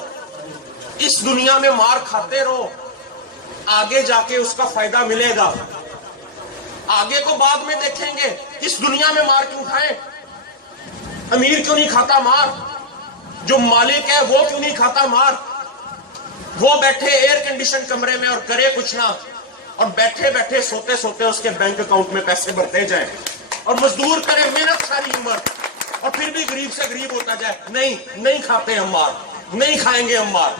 اس دنیا میں مار کھاتے رہو, آگے جا کے اس کا فائدہ ملے گا, آگے کو بعد میں دیکھیں گے, اس دنیا میں مار کیوں کھائیں؟ امیر کیوں نہیں کھاتا مار؟ جو مالک ہے وہ کیوں نہیں کھاتا مار؟ وہ بیٹھے ایئر کنڈیشن کمرے میں اور کرے کچھ نہ, اور بیٹھے بیٹھے سوتے سوتے اس کے بینک اکاؤنٹ میں پیسے بھرتے جائیں, اور مزدور کرے محنت ساری عمر اور پھر بھی غریب سے غریب ہوتا جائے. نہیں کھاتے ہم مار, نہیں کھائیں گے ہم مار,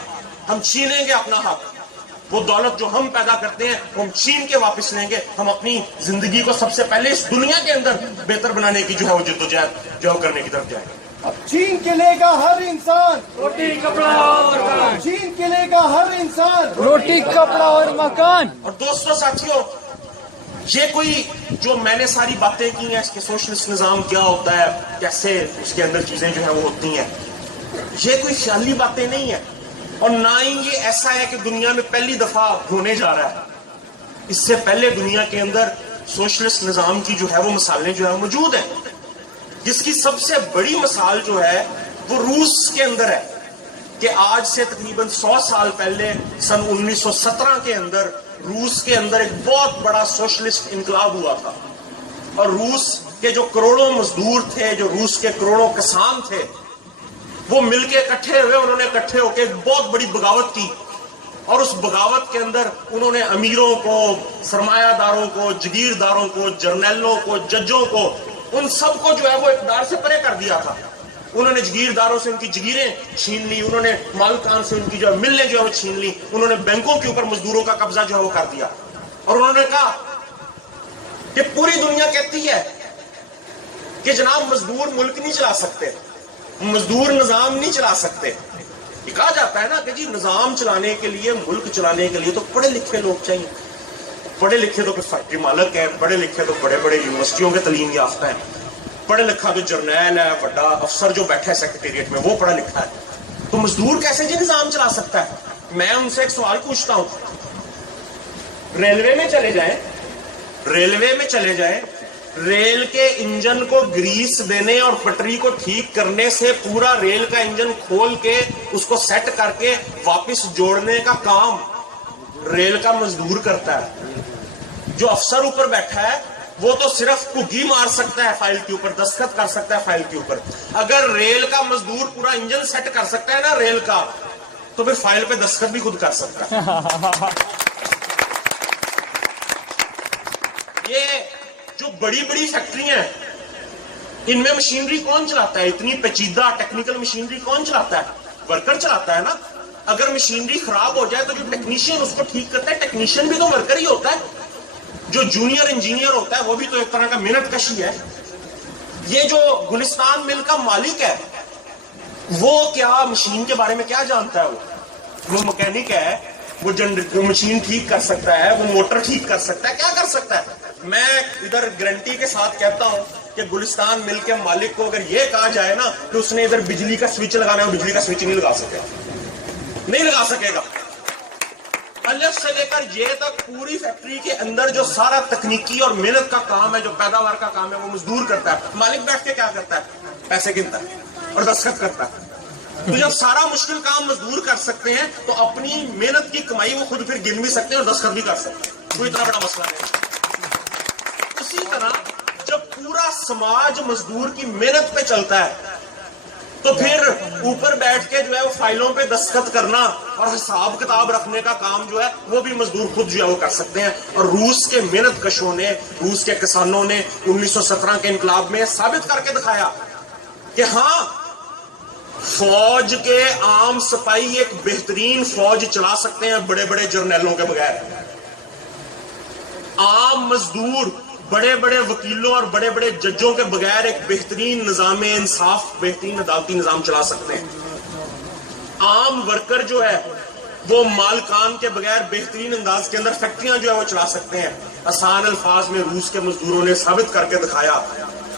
ہم چھینیں گے اپنا حق. وہ دولت جو ہم پیدا کرتے ہیں وہ ہم چھین کے واپس لیں گے. ہم اپنی زندگی کو سب سے پہلے اس دنیا کے اندر بہتر بنانے کی جو ہے وہ جدوجہد جو کرنے کی طرف جائیں. اب چھین کے لے گا ہر انسان روٹی کپڑا اور مکان, چھین کے لے گا ہر انسان روٹی کپڑا اور مکان. اور دوستوں ساتھیوں, یہ کوئی جو میں نے ساری باتیں کی ہیں اس کے سوشلسٹ نظام کیا ہوتا ہے, کیسے اس کے اندر چیزیں جو ہیں وہ ہوتی ہیں, یہ کوئی خیالی باتیں نہیں ہیں, اور نہ ہی یہ ایسا ہے کہ دنیا میں پہلی دفعہ ہونے جا رہا ہے. اس سے پہلے دنیا کے اندر سوشلسٹ نظام کی جو ہے وہ مثالیں جو ہے موجود ہیں, جس کی سب سے بڑی مثال جو ہے وہ روس کے اندر ہے کہ آج سے تقریباً 100 سال پہلے سن 1917 کے اندر روس کے اندر ایک بہت بڑا سوشلسٹ انقلاب ہوا تھا, اور روس کے جو کروڑوں مزدور تھے, جو روس کے کروڑوں کسان تھے, وہ مل کے اکٹھے ہوئے, انہوں نے اکٹھے ہو کے ایک بہت بڑی بغاوت کی, اور اس بغاوت کے اندر انہوں نے امیروں کو, سرمایہ داروں کو, جگیرداروں کو, جرنیلوں کو, ججوں کو, ان سب کو جو ہے وہ اقتدار سے پرے کر دیا تھا. انہوں نے جگیرداروں سے ان کی جگیریں چھین لی, انہوں نے مالکان سے ان کی جو ملیں جو ہے وہ چھین لی, انہوں نے بینکوں کے اوپر مزدوروں کا قبضہ جو ہے وہ کر دیا, اور انہوں نے کہا کہ پوری دنیا کہتی ہے کہ جناب مزدور ملک نہیں چلا سکتے, مزدور نظام نہیں چلا سکتے. یہ کہا جاتا ہے نا کہ جی نظام چلانے کے لیے, ملک چلانے کے لیے تو پڑھے لکھے لوگ چاہیے. پڑھے لکھے تو فیکٹری مالک ہیں, پڑھے لکھے تو بڑے بڑے یونیورسٹیوں کے تعلیم یافتہ ہیں, پڑھے لکھا تو جرنیل ہے, بڑا افسر جو بیٹھا ہے سیکریٹریٹ میں وہ پڑھا لکھا ہے. تو مزدور کیسے جی نظام چلا سکتا ہے؟ میں ان سے ایک سوال پوچھتا ہوں, ریلوے میں چلے جائیں, ریل کے انجن کو گریس دینے اور پٹری کو ٹھیک کرنے سے پورا ریل کا انجن کھول کے اس کو سیٹ کر کے واپس جوڑنے کا کام ریل کا مزدور کرتا ہے. جو افسر اوپر بیٹھا ہے وہ تو صرف گھی مار سکتا ہے فائل کے اوپر, دستخط کر سکتا ہے فائل کے اوپر. اگر ریل کا مزدور پورا انجن سیٹ کر سکتا ہے نا ریل کا, تو پھر فائل پہ دستخط بھی خود کر سکتا ہے. یہ جو بڑی بڑی فیکٹری ہیں ان میں مشینری کون چلاتا ہے؟ اتنی پیچیدہ ٹیکنیکل مشینری کون چلاتا ہے؟ ورکر چلاتا ہے نا. اگر مشینری خراب ہو جائے تو جو ٹیکنیشین اس کو ٹھیک کرتا ہے, ٹیکنیشین بھی تو ورکر ہی ہوتا ہے. جو جونیئر انجینئر ہوتا ہے وہ بھی تو ایک طرح کا محنت کشی ہے. یہ جو گلستان مل کا مالک ہے وہ کیا مشین کے بارے میں کیا جانتا ہے؟ وہ مکینک ہے, وہ مشین ٹھیک کر سکتا ہے, وہ موٹر ٹھیک کر سکتا ہے, کیا کر سکتا ہے؟ میں ادھر گارنٹی کے ساتھ کہتا ہوں کہ گلستان مل کے مالک کو اگر یہ کہا جائے نا کہ اس نے ادھر بجلی کا سوئچ لگانا ہے, وہ بجلی کا سوئچ نہیں لگا سکے گا, نہیں لگا سکے گا. الف سے لے کر یہ تک پوری فیکٹری کے اندر جو سارا تکنیکی اور محنت کا کام ہے, جو پیداوار کا کام ہے, وہ مزدور کرتا ہے. مالک بیٹھ کے کیا کرتا ہے؟ پیسے گنتا ہے اور دستخط کرتا ہے. تو جب سارا مشکل کام مزدور کر سکتے ہیں تو اپنی محنت کی کمائی وہ خود پھر گن بھی سکتے ہیں اور دستخط بھی کر سکتے ہیں. کوئی اتنا بڑا مسئلہ نہیں. اسی طرح جب پورا سماج مزدور کی محنت پہ چلتا ہے تو پھر اوپر بیٹھ کے جو ہے وہ فائلوں پہ دستخط کرنا اور حساب کتاب رکھنے کا کام جو ہے وہ بھی مزدور خود جو ہے وہ کر سکتے ہیں. اور روس کے محنت کشوں نے, روس کے کسانوں نے 1917 کے انقلاب میں ثابت کر کے دکھایا کہ ہاں فوج کے عام سپاہی ایک بہترین فوج چلا سکتے ہیں بڑے بڑے جرنیلوں کے بغیر. عام مزدور بڑے بڑے وکیلوں اور بڑے بڑے ججوں کے بغیر ایک بہترین نظام انصاف, بہترین عدالتی نظام چلا سکتے ہیں. عام ورکر جو ہے وہ مالکان کے بغیر بہترین انداز کے اندر فیکٹریاں جو ہے وہ چلا سکتے ہیں. آسان الفاظ میں روس کے مزدوروں نے ثابت کر کے دکھایا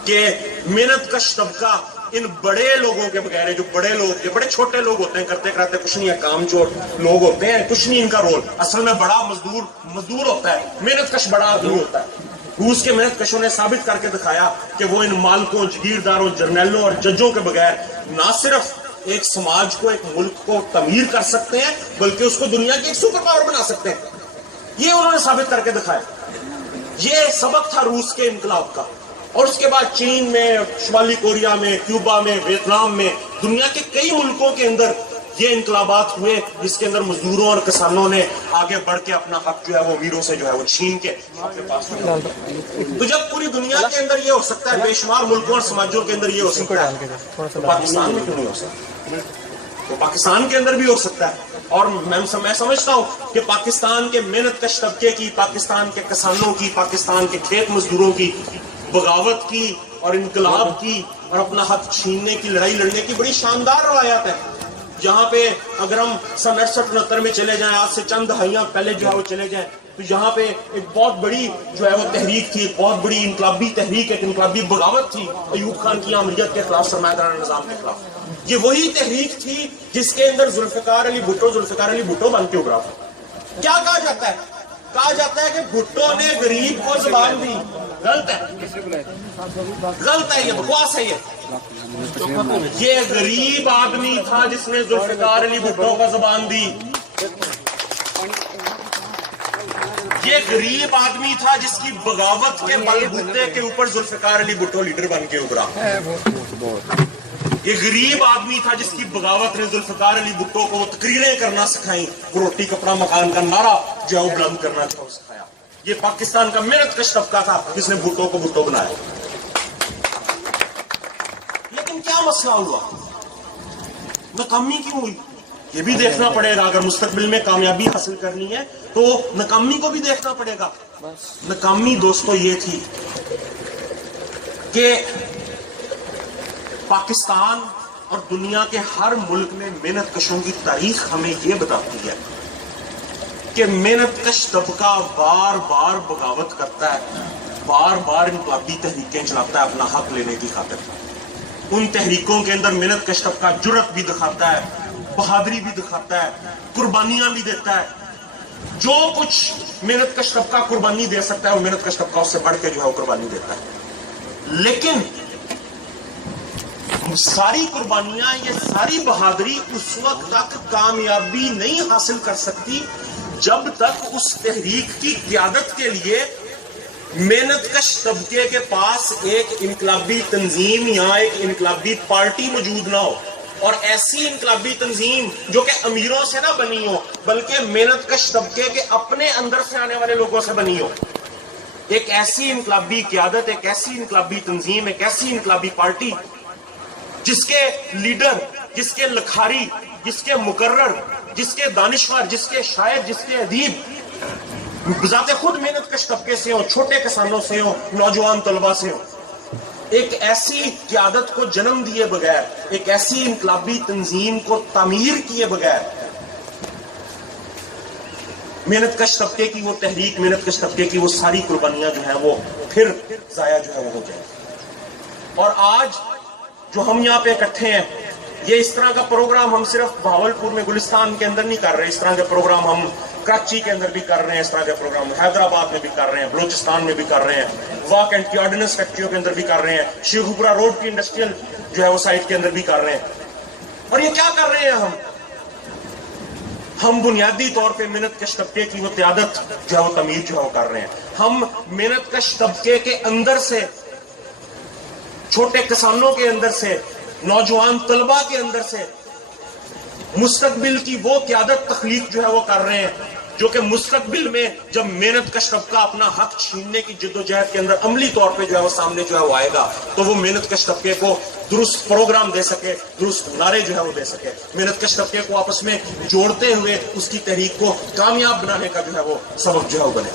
کہ محنت کش طبقہ ان بڑے لوگوں کے بغیر ہے. جو بڑے لوگ, یہ بڑے چھوٹے لوگ ہوتے ہیں, کرتے کراتے کچھ نہیں ہے, کام چور لوگ ہوتے ہیں, کچھ نہیں ان کا رول. اصل میں بڑا مزدور ہوتا ہے, محنت کش بڑا آدمی ہوتا ہے. روس کے محنت کشوں نے ثابت کر کے دکھایا کہ وہ ان مالکوں, جگیرداروں, جرنیلوں اور ججوں کے بغیر نہ صرف ایک سماج کو, ایک ملک کو تعمیر کر سکتے ہیں بلکہ اس کو دنیا کی ایک سپر پاور بنا سکتے ہیں. یہ انہوں نے ثابت کر کے دکھایا. یہ سبق تھا روس کے انقلاب کا. اور اس کے بعد چین میں, شمالی کوریا میں, کیوبا میں, ویتنام میں, دنیا کے کئی ملکوں کے اندر یہ انقلابات ہوئے جس کے اندر مزدوروں اور کسانوں نے آگے بڑھ کے اپنا حق جو ہے وہ امیروں سے جو ہے وہ چھین کے اپنے پاس رکھا. تو جب پوری دنیا کے اندر یہ ہو سکتا ہے, بے شمار ملکوں اور سماجوں کے اندر یہ ہو سکتا ہے, تو پاکستان میں کیوں نہیں ہو سکتا؟ تو پاکستان کے اندر بھی ہو سکتا ہے. اور میں سمجھتا ہوں کہ پاکستان کے محنت کش طبقے کی, پاکستان کے کسانوں کی, پاکستان کے کھیت مزدوروں کی بغاوت کی اور انقلاب کی اور اپنا حق چھیننے کی لڑائی لڑنے کی بڑی شاندار روایات ہے. یہاں پہ اگر ہم سن 68-69 میں چلے جائیں, آج سے چند دہائیاں پہلے جو ہے وہ چلے جائیں, تو یہاں پہ ایک بہت بڑی جو ہے وہ تحریک تھی, ایک بہت بڑی انقلابی تحریک, ایک انقلابی بغاوت تھی ایوب خان کی آمریت کے خلاف, سرمایہ دارانہ نظام کے خلاف. یہ وہی تحریک تھی جس کے اندر ذوالفقار علی بھٹو بن کے ابھرا تھا. کیا کہا جاتا ہے؟ کہا جاتا ہے کہ بھٹو نے غریب کو زبان دی. غلط ہے, غلط ہے, یہ بکواس ہے. یہ غریب آدمی تھا جس نے ذوالفقار علی بھٹو کو زبان دی. یہ غریب آدمی تھا جس کی بغاوت کے بل بوتے کے اوپر ذوالفقار علی بھٹو لیڈر بن کے ابھرا. یہ غریب آدمی تھا جس کی بغاوت نے ذوالفقار علی بھٹو کو تقریریں کرنا سکھائیں, روٹی کپڑا مکان کا نعرہ جو ہے وہ بلند کرنا سکھایا. یہ پاکستان کا محنت کش طبقہ تھا جس نے بھٹو کو بھٹو بنایا. لیکن کیا مسئلہ ہوا؟ ناکامی کیوں ہوئی؟ یہ بھی دیکھنا پڑے گا. اگر مستقبل میں کامیابی حاصل کرنی ہے تو ناکامی کو بھی دیکھنا پڑے گا. ناکامی دوستو یہ تھی کہ پاکستان اور دنیا کے ہر ملک میں محنت کشوں کی تاریخ ہمیں یہ بتاتی ہے کہ محنت کش طبقہ بار بار بغاوت کرتا ہے, بار بار انقلابی تحریکیں چلاتا ہے اپنا حق لینے کی خاطر. ان تحریکوں کے اندر محنت کش طبقہ جرأت بھی دکھاتا ہے, بہادری بھی دکھاتا ہے, قربانیاں بھی دیتا ہے. جو کچھ محنت کش طبقہ قربانی دے سکتا ہے وہ محنت کش طبقہ اس سے بڑھ کے جو ہے وہ قربانی دیتا ہے. لیکن ساری قربانیاں، یہ ساری بہادری اس وقت تک کامیابی نہیں حاصل کر سکتی جب تک اس تحریک کی قیادت کے لیے محنت کش طبقے کے پاس ایک انقلابی تنظیم یا ایک انقلابی پارٹی موجود نہ ہو. اور ایسی انقلابی تنظیم جو کہ امیروں سے نہ بنی ہو بلکہ محنت کش طبقے کے اپنے اندر سے آنے والے لوگوں سے بنی ہو. ایک ایسی انقلابی قیادت، ایک ایسی انقلابی تنظیم، ایک ایسی انقلابی پارٹی جس کے لیڈر، جس کے لکھاری، جس کے مقرر، جس کے دانشور، جس کے شاعر، جس کے ادیب بذات خود محنت کش طبقے سے ہوں، چھوٹے کسانوں سے ہوں، نوجوان طلبہ سے ہوں. ایک ایسی قیادت کو جنم دیے بغیر، ایک ایسی انقلابی تنظیم کو تعمیر کیے بغیر محنت کش طبقے کی وہ تحریک، محنت کش طبقے کی وہ ساری قربانیاں جو ہیں وہ پھر ضائع جو ہے وہ ہو جائیں. اور آج جو ہم یہاں پہ اکٹھے ہیں، یہ اس طرح کا پروگرام ہم صرف بہاولپور میں گلستان کے اندر نہیں کر رہے، اس طرح کے پروگرام ہم کراچی کے اندر بھی کر رہے ہیں، اس طرح کے پروگرام حیدرآباد میں بھی کر رہے ہیں، بلوچستان میں بھی کر رہے ہیں، واک اینڈ کی آرڈیننس فیکٹریوں کے اندر بھی کر رہے ہیں، شیخوپورہ روڈ کی انڈسٹریل جو ہے وہ سائٹ کے اندر بھی کر رہے ہیں. اور یہ کیا کر رہے ہیں ہم بنیادی طور پہ محنت کش طبقے کی وہ قیادت جو ہے وہ تعمیر جو ہے وہ کر رہے ہیں. ہم محنت کش طبقے کے اندر سے، چھوٹے کسانوں کے اندر سے، نوجوان طلبہ کے اندر سے مستقبل کی وہ قیادت تخلیق جو ہے وہ کر رہے ہیں جو کہ مستقبل میں جب محنت کش طبقہ اپنا حق چھیننے کی جدوجہد کے اندر عملی طور پہ جو ہے وہ سامنے جو ہے وہ آئے گا تو وہ محنت کش طبقے کو درست پروگرام دے سکے، درست نعرے جو ہے وہ دے سکے، محنت کش طبقے کو آپس میں جوڑتے ہوئے اس کی تحریک کو کامیاب بنانے کا جو ہے وہ سبب جو ہے وہ بنے.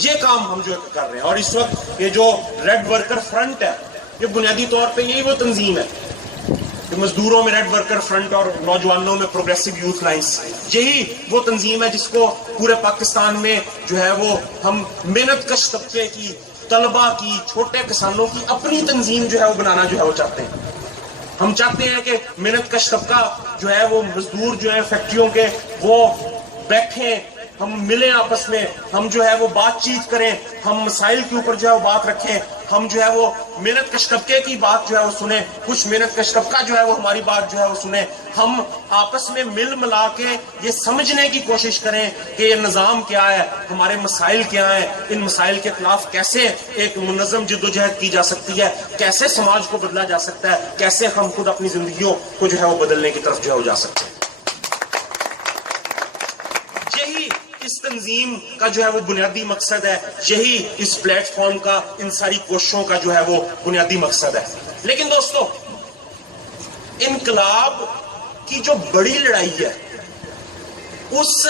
یہ کام ہم جو کر رہے ہیں. اور اس وقت یہ جو ریڈ ورکر فرنٹ ہے، یہ بنیادی طور پہ یہی وہ تنظیم ہے کہ مزدوروں میں ریڈ ورکر فرنٹ اور نوجوانوں میں پروگریسو یوتھ لائنز، یہی وہ تنظیم ہے جس کو پورے پاکستان میں جو ہے وہ ہم محنت کش طبقے کی، طلبہ کی، چھوٹے کسانوں کی اپنی تنظیم جو ہے وہ بنانا جو ہے وہ چاہتے ہیں. ہم چاہتے ہیں کہ محنت کش طبقہ جو ہے وہ مزدور جو ہے فیکٹریوں کے وہ بیٹھیں، ہم ملیں آپس میں، ہم جو ہے وہ بات چیت کریں، ہم مسائل کے اوپر جو ہے وہ بات رکھیں، ہم جو ہے وہ محنت کش طبقے کی بات جو ہے وہ سنیں، کچھ محنت کش طبقہ جو ہے وہ ہماری بات جو ہے وہ سنیں. ہم آپس میں مل ملا کے یہ سمجھنے کی کوشش کریں کہ یہ نظام کیا ہے، ہمارے مسائل کیا ہیں، ان مسائل کے خلاف کیسے ایک منظم جدوجہد کی جا سکتی ہے، کیسے سماج کو بدلا جا سکتا ہے، کیسے ہم خود اپنی زندگیوں کو جو ہے وہ بدلنے کی طرف جو ہے وہ جا سکتے ہیں. یہی اس تنظیم کا جو ہے وہ بنیادی مقصد ہے، یہی اس پلیٹ فارم کا، ان ساری کوششوں کا جو ہے وہ بنیادی مقصد ہے. لیکن دوستو، انقلاب کی جو بڑی لڑائی ہے، اس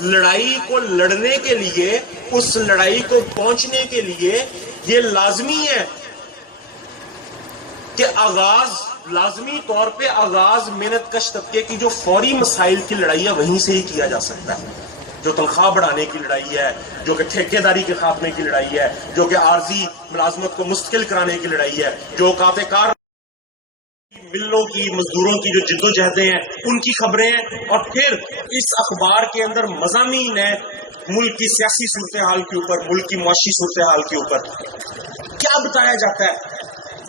لڑائی کو لڑنے کے لیے، اس لڑائی کو پہنچنے کے لیے یہ لازمی ہے کہ لازمی طور پہ آغاز محنت کش طبقے کی جو فوری مسائل کی لڑائی ہے وہیں سے ہی کیا جا سکتا ہے. جو تنخواہ بڑھانے کی لڑائی ہے، جو کہ ٹھیکے داری کے خاتمے کی لڑائی ہے، جو کہ عارضی ملازمت کو مستقل کرانے کی لڑائی ہے، جو قاطع کار ملوں کی، مزدوروں کی جو جدوجہدیں ہیں ان کی خبریں ہیں. اور پھر اس اخبار کے اندر مضامین ہیں ملک کی سیاسی صورتحال کے اوپر، ملک کی معاشی صورتحال کے اوپر. کیا بتایا جاتا ہے؟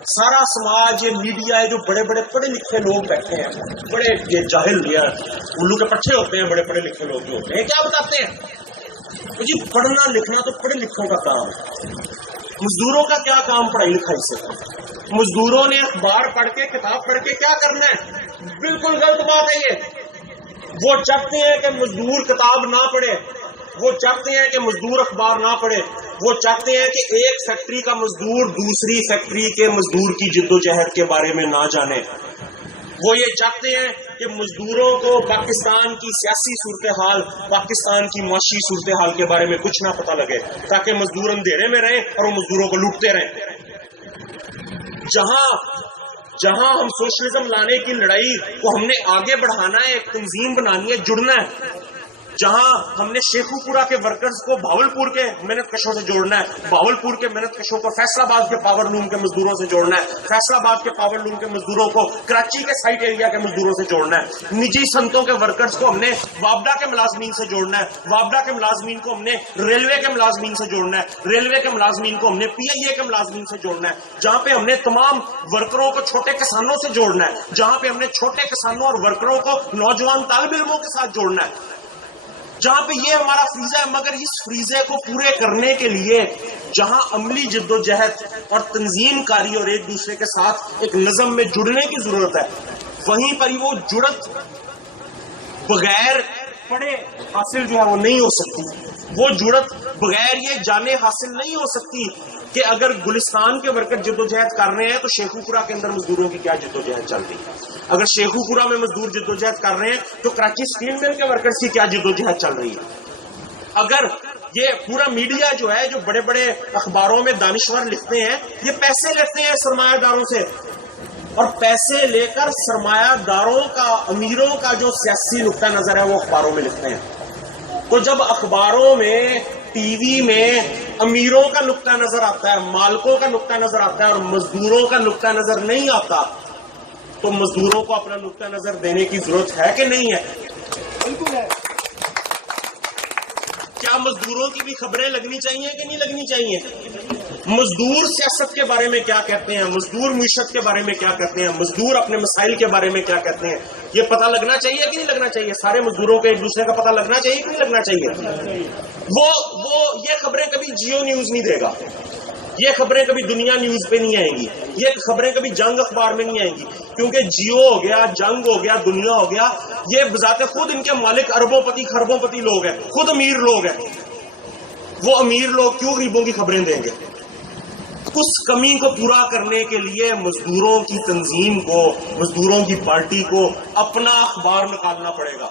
سارا سماج، یہ میڈیا ہے، جو بڑے بڑے پڑھے لکھے لوگ بیٹھے ہیں، بڑے یہ جاہل الو کے پٹھے ہوتے ہیں، بڑے پڑھے لکھے لوگ جو ہوتے ہیں، کیا بتاتے ہیں؟ جی پڑھنا لکھنا تو پڑھے لکھوں کا کام ہے. مزدوروں کا کیا کام پڑھائی لکھائی سے؟ مزدوروں نے اخبار پڑھ کے، کتاب پڑھ کے کیا کرنا ہے؟ بالکل غلط بات ہے یہ. وہ چاہتے ہیں کہ مزدور کتاب نہ پڑھے، وہ چاہتے ہیں کہ مزدور اخبار نہ پڑھے، وہ چاہتے ہیں کہ ایک فیکٹری کا مزدور دوسری فیکٹری کے مزدور کی جدوجہد کے بارے میں نہ جانے. وہ یہ چاہتے ہیں کہ مزدوروں کو پاکستان کی سیاسی صورتحال، پاکستان کی معاشی صورتحال کے بارے میں کچھ نہ پتہ لگے، تاکہ مزدور اندھیرے میں رہیں اور وہ مزدوروں کو لوٹتے رہیں. جہاں ہم سوشلزم لانے کی لڑائی کو ہم نے آگے بڑھانا ہے، ایک تنظیم بنانی ہے، جڑنا ہے، جہاں ہم نے شیخوپورہ کے ورکرز کو بھاولپور کے محنت کشوں سے جوڑنا ہے، بھاولپور کے محنت کشوں کو فیصل آباد کے پاور لوم کے مزدوروں سے جوڑنا ہے، فیصل آباد کے پاور لوم کے مزدوروں کو کراچی کے سائٹ ایریا کے مزدوروں سے جوڑنا ہے، نجی صنعتوں کے ورکرز کو ہم نے وابڈا کے ملازمین سے جوڑنا ہے، وابڈا کے ملازمین کو ہم نے ریلوے کے ملازمین سے جوڑنا ہے، ریلوے کے ملازمین کو ہم نے پی آئی اے کے ملازمین سے جوڑنا ہے، جہاں پہ ہم نے تمام ورکروں کو چھوٹے کسانوں سے جوڑنا ہے، جہاں پہ ہم نے چھوٹے کسانوں اور ورکروں کو نوجوان طالب علموں کے ساتھ جوڑنا ہے، جہاں پہ یہ ہمارا فریضہ ہے۔ مگر اس فریضے کو پورے کرنے کے لیے جہاں عملی جدوجہد اور تنظیم کاری اور ایک دوسرے کے ساتھ ایک نظم میں جڑنے کی ضرورت ہے، وہیں پر ہی وہ جڑت بغیر پڑھے حاصل جو ہے وہ نہیں ہو سکتی، وہ جڑت بغیر یہ جانے حاصل نہیں ہو سکتی کہ اگر گلستان کے ورکر جدوجہد کر رہے ہیں تو شیخوپورہ کے اندر مزدوروں کی کیا جدوجہد چل رہی ہے، اگر شیخوپورہ میں مزدور جدوجہد کر رہے ہیں تو کراچی اسٹیل مل کے ورکرز کی کیا جدوجہد چل رہی ہے، اگر یہ پورا میڈیا جو ہے جو بڑے بڑے اخباروں میں دانشور لکھتے ہیں یہ پیسے لیتے ہیں سرمایہ داروں سے، اور پیسے لے کر سرمایہ داروں کا امیروں کا جو سیاسی نقطہ نظر ہے وہ اخباروں میں لکھتے ہیں، تو جب اخباروں میں ٹی وی میں امیروں کا نقطہ نظر آتا ہے، مالکوں کا نقطہ نظر آتا ہے اور مزدوروں کا نقطہ نظر نہیں آتا تو مزدوروں کو اپنا نقطہ نظر دینے کی ضرورت ہے کہ نہیں ہے؟ بالکل ہے۔ کیا مزدوروں کی بھی خبریں لگنی چاہیے کہ نہیں لگنی چاہیے؟ مزدور سیاست کے بارے میں کیا کہتے ہیں، مزدور معیشت کے بارے میں کیا کہتے ہیں، مزدور اپنے مسائل کے بارے میں کیا کہتے ہیں، یہ پتہ لگنا چاہیے کہ نہیں لگنا چاہیے؟ سارے مزدوروں کو ایک دوسرے کا پتہ لگنا چاہیے کہ نہیں لگنا چاہیے؟ وہ یہ خبریں کبھی جیو نیوز نہیں دے گا، یہ خبریں کبھی دنیا نیوز پہ نہیں آئیں گی، یہ خبریں کبھی جنگ اخبار میں نہیں آئیں گی، کیونکہ جیو ہو گیا، جنگ ہو گیا، دنیا ہو گیا، یہ بذات خود ان کے مالک اربوں پتی خربوں پتی لوگ ہیں، خود امیر لوگ ہیں، وہ امیر لوگ کیوں غریبوں کی خبریں دیں گے؟ اس کمی کو پورا کرنے کے لیے مزدوروں کی تنظیم کو، مزدوروں کی پارٹی کو اپنا اخبار نکالنا پڑے گا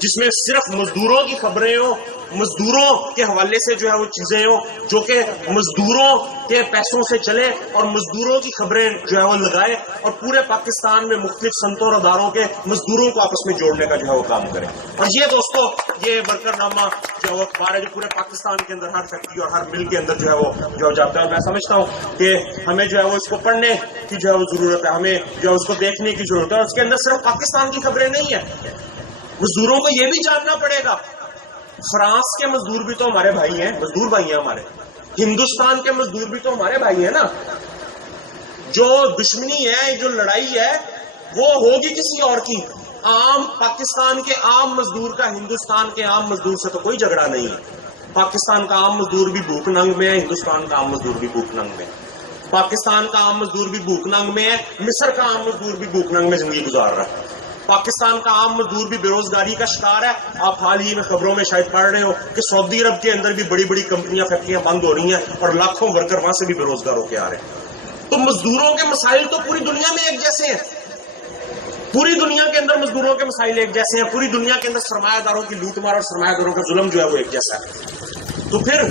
جس میں صرف مزدوروں کی خبریں ہوں، مزدوروں کے حوالے سے جو ہے وہ چیزیں ہوں جو کہ مزدوروں کے پیسوں سے چلے اور مزدوروں کی خبریں جو ہے وہ لگائے اور پورے پاکستان میں مختلف صنعتوں اور اداروں کے مزدوروں کو آپس میں جوڑنے کا جو ہے وہ کام کرے۔ اور یہ دوستو یہ ورکر نامہ جو ہے وہ اخبار ہے جو پورے پاکستان کے اندر ہر فیکٹری اور ہر مل کے اندر جو ہے وہ جاتا ہے، اور میں سمجھتا ہوں کہ ہمیں جو ہے وہ اس کو پڑھنے کی جو ہے وہ ضرورت ہے، ہمیں جو ہے اس کو دیکھنے کی ضرورت ہے، اور اس کے اندر صرف پاکستان کی خبریں نہیں ہیں، مزدوروں کو یہ بھی جاننا پڑے گا فرانس کے مزدور بھی تو ہمارے بھائی ہیں، مزدور بھائی ہیں ہمارے، ہندوستان کے مزدور بھی تو ہمارے بھائی ہیں نا، جو دشمنی ہے، جو لڑائی ہے وہ ہوگی کسی اور کی، عام پاکستان کے عام مزدور کا ہندوستان کے عام مزدور سے تو کوئی جھگڑا نہیں ہے، پاکستان کا عام مزدور بھی بھوک ننگ میں ہے، ہندوستان کا عام مزدور بھی بھوک ننگ میں ہے، پاکستان کا عام مزدور بھی بھوک ننگ میں ہے، مصر کا عام مزدور بھی بھوک ننگ میں زندگی گزار رہا ہے، پاکستان کا عام مزدور بھی بے روزگاری کا شکار ہے۔ آپ حال ہی میں خبروں میں شاید پڑھ رہے ہو کہ سعودی عرب کے اندر بھی بڑی بڑی کمپنیاں فیکٹریاں بند ہو رہی ہیں اور لاکھوں ورکر وہاں سے بھی بے روزگار ہو کے آ رہے ہیں، تو مزدوروں کے مسائل تو پوری دنیا میں ایک جیسے ہیں، پوری دنیا کے اندر مزدوروں کے مسائل ایک جیسے ہیں، پوری دنیا کے اندر سرمایہ داروں کی لوٹ مار اور سرمایہ داروں کا ظلم جو ہے وہ ایک جیسا ہے، تو پھر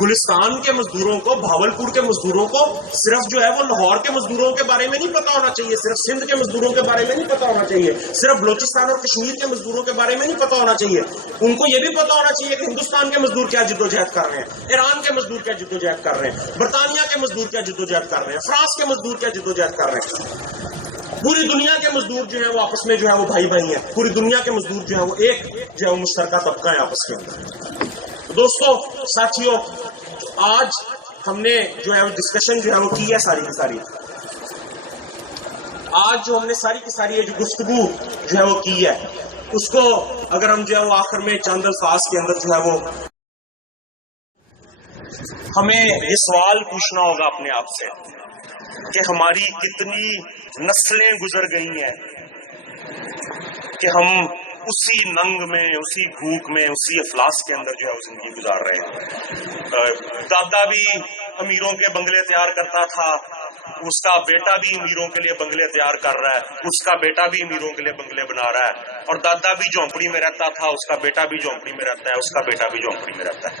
گلستان کے مزدوروں کو، بھاولپور کے مزدوروں کو صرف جو ہے وہ لاہور کے مزدوروں کے بارے میں نہیں پتا ہونا چاہیے، صرف سندھ کے مزدوروں کے بارے میں نہیں پتا ہونا چاہیے، صرف بلوچستان اور کشمیر کے مزدوروں کے بارے میں نہیں پتا ہونا چاہیے، ان کو یہ بھی پتا ہونا چاہیے کہ ہندوستان کے مزدور کیا جدوجہد کر رہے ہیں، ایران کے مزدور کیا جدوجہد کر رہے ہیں، برطانیہ کے مزدور کیا جدوجہد کر رہے ہیں، فرانس کے مزدور کیا جدوجہد کر رہے ہیں، پوری دنیا کے مزدور جو ہیں وہ آپس میں جو ہے وہ بھائی بھائی ہیں، پوری دنیا کے مزدور جو ہے وہ ایک جو ہے وہ مشترکہ طبقہ ہے آپس کے اندر۔ دوستو ساتھیوں، آج ہم نے جو ہے وہ ڈسکشن جو ہے وہ کی ہے ساری کی ساری، آج جو ہم نے ساری کی ساری جو گفتگو جو ہے وہ کی ہے اس کو اگر ہم جو ہے وہ آخر میں چند الفاظ کے اندر جو ہے وہ ہمیں یہ سوال پوچھنا ہوگا اپنے آپ سے کہ ہماری کتنی نسلیں گزر گئی ہیں کہ ہم اسی ننگ میں، اسی بھوک میں، اسی افلاس کے اندر جو ہے وہ زندگی گزار رہے ہیں۔ دادا بھی امیروں کے بنگلے تیار کرتا تھا، اس کا بیٹا بھی امیروں کے لیے بنگلے تیار کر رہا ہے، اس کا بیٹا بھی امیروں کے لیے بنگلے بنا رہا ہے، اور دادا بھی جھونپڑی میں رہتا تھا، اس کا بیٹا بھی جھونپڑی میں رہتا ہے، اس کا بیٹا بھی جھونپڑی میں رہتا ہے۔